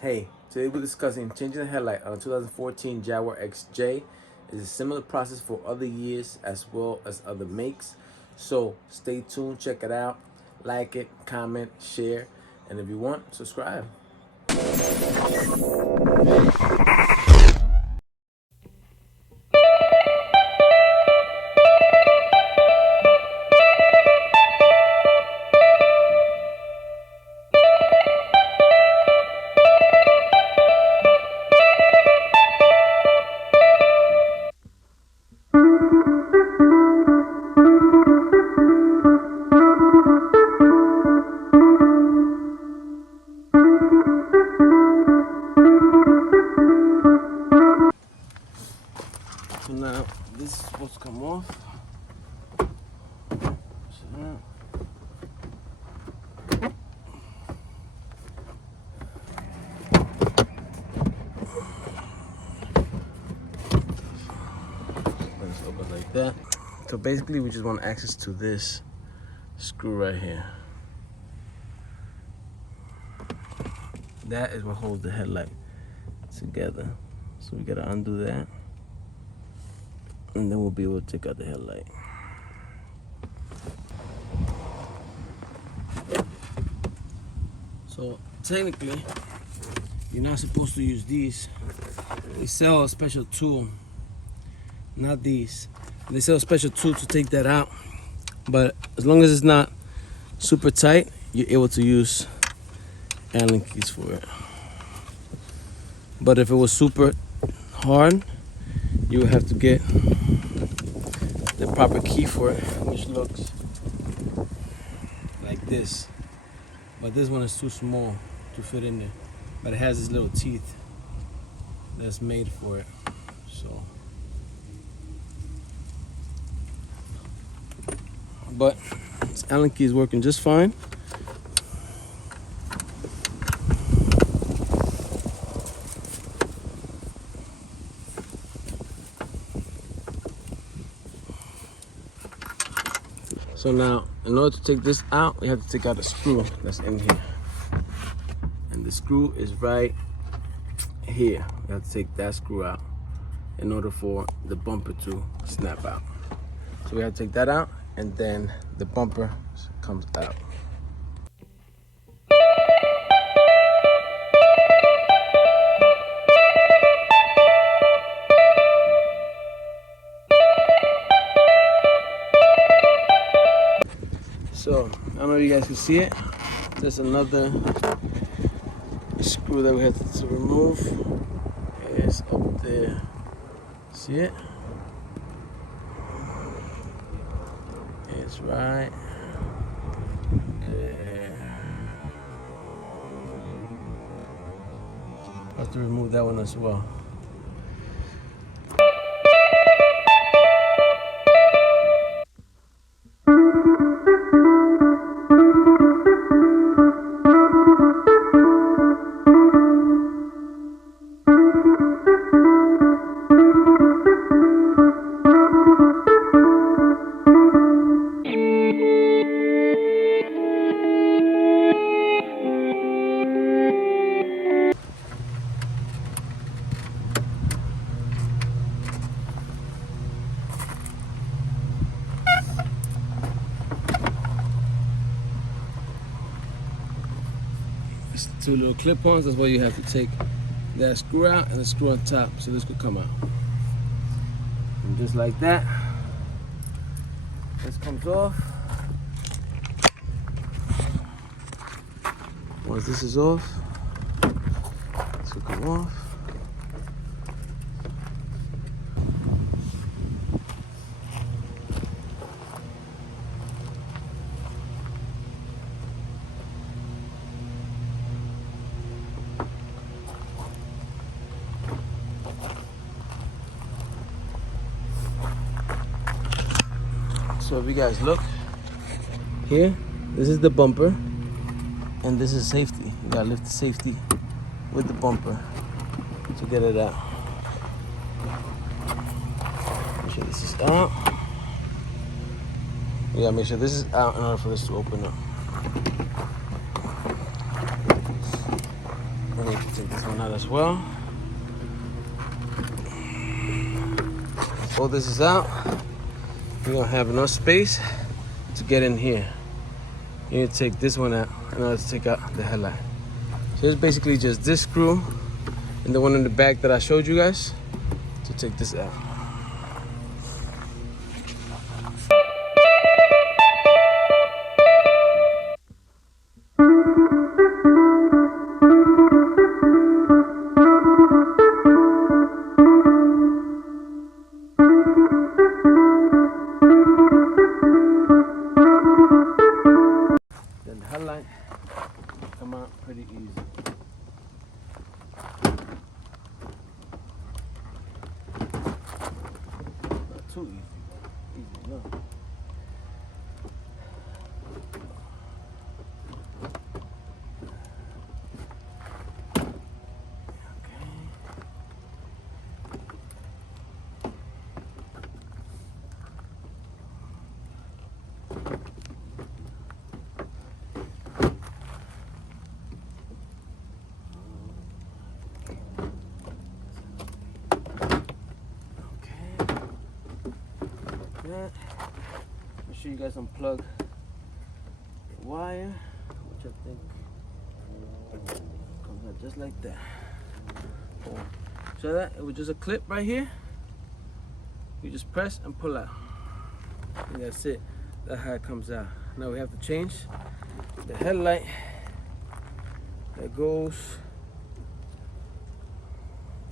Hey, today we're discussing changing the headlight on a 2014 Jaguar XJ. It's a similar process for other years as well as other makes. So stay tuned, check it out, like it, comment, share, and if you want, subscribe. So now this is supposed to come off. Let's open like that. So basically we just want access to this screw right here. That is what holds the headlight together. So we gotta undo that, and then we'll be able to take out the headlight. So technically, you're not supposed to use these. They sell a special tool, not these. They sell a special tool to take that out, but as long as it's not super tight, you're able to use Allen keys for it. But if it was super hard, you would have to get the proper key for it, which looks like this. But this one is too small to fit in there. But it has these little teeth that's made for it. So, but this Allen key is working just fine. So now, in order to take this out, we have to take out the screw that's in here. And the screw is right here. We have to take that screw out in order for the bumper to snap out. So we have to take that out, and then the bumper comes out. So, I don't know if you guys can see it. There's another screw that we have to remove. It's up there. See it? It's right there. I have to remove that one as well. Two little clip-ons. That's why you have to take that screw out and the screw on top so this could come out. And just like that, this comes off. Once this is off, this will come off. So if you guys look here, this is the bumper, and this is safety. You gotta lift the safety with the bumper to get it out. Make sure this is out. You gotta make sure this is out in order for this to open up. I'm going to take this one out as well. Pull this out. You're gonna have enough space to get in here. You need to take this one out in order to take out the headlight. So it's basically just this screw and the one in the back that I showed you guys to take this out. Then the headlight come out pretty easy. Not too easy, but easy enough. Make sure you guys unplug the wire, which I think comes out just like that. So that it was just a clip right here. You just press and pull out, and that's it. That's how it comes out. Now we have to change the headlight that goes.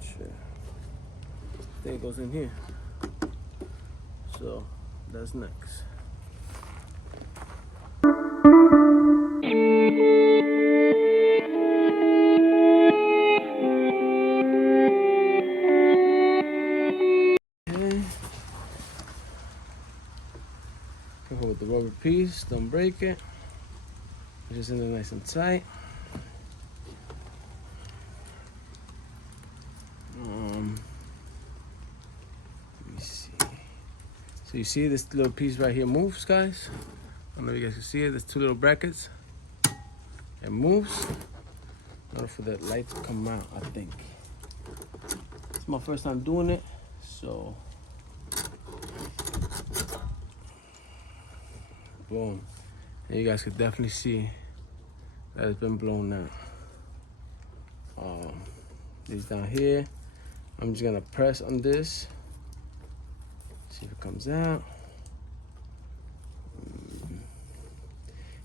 I think it goes in here. So that's next. Okay. Careful with the rubber piece, don't break it. Just in there nice and tight. So you see this little piece right here moves, guys. I don't know if you guys can see it. There's two little brackets. It moves in order for that light to come out, I think. It's my first time doing it, so boom. And you guys could definitely see that it's been blown out. These down here. I'm just gonna press on this. See if it comes out.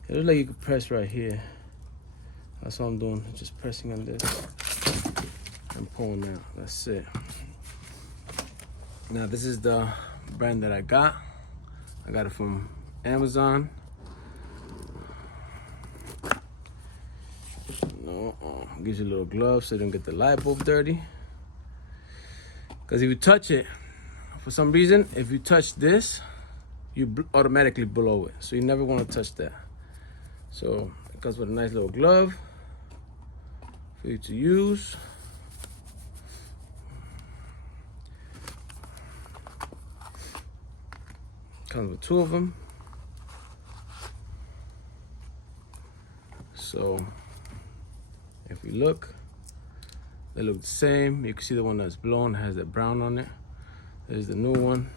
It looks like you could press right here. That's all I'm doing, just pressing on this and pulling out. That's it. Now this is the brand that I got. I got it from Amazon. Gives you a little glove so you don't get the light bulb dirty. Because if you touch it, for some reason, if you touch this, you automatically blow it. So you never want to touch that. So it comes with a nice little glove for you to use. Comes with two of them. So if we look, they look the same. You can see the one that's blown has that brown on it. There's the new one.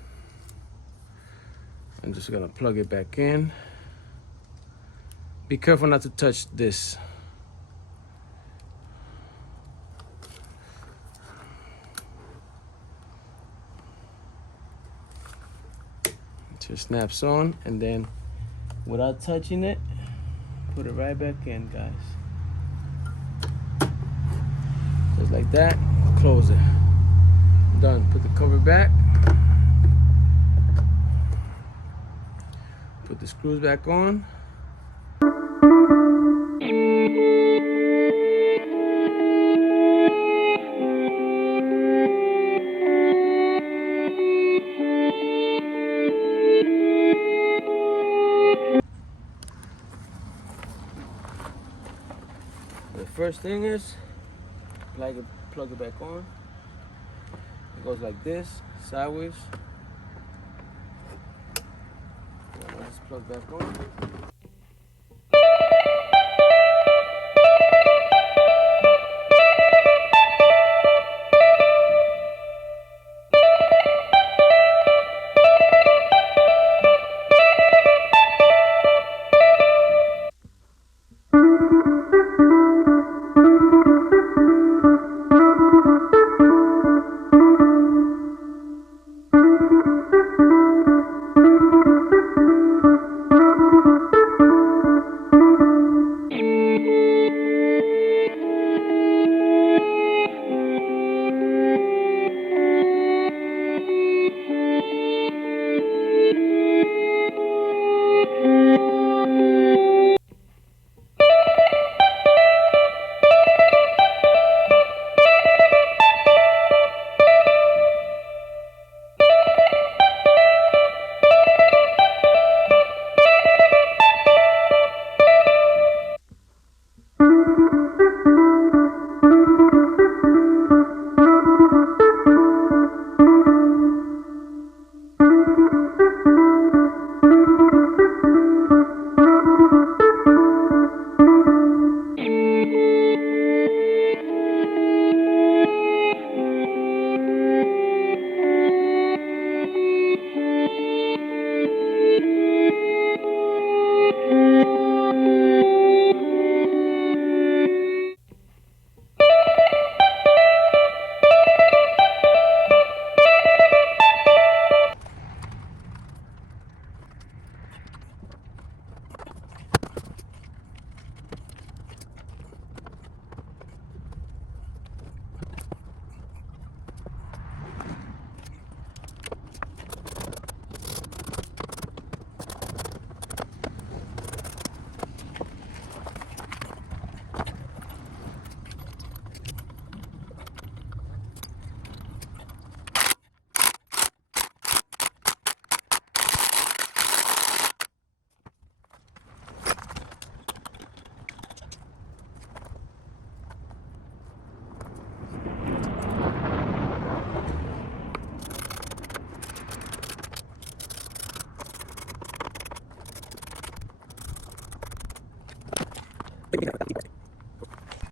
I'm just gonna plug it back in. Be careful not to touch this. It just snaps on, and then without touching it, put it right back in, guys. Just like that, close it. Done. Put the cover back. Put the screws back on. The first thing is plug it back on. It goes like this, sideways. Let's plug back on.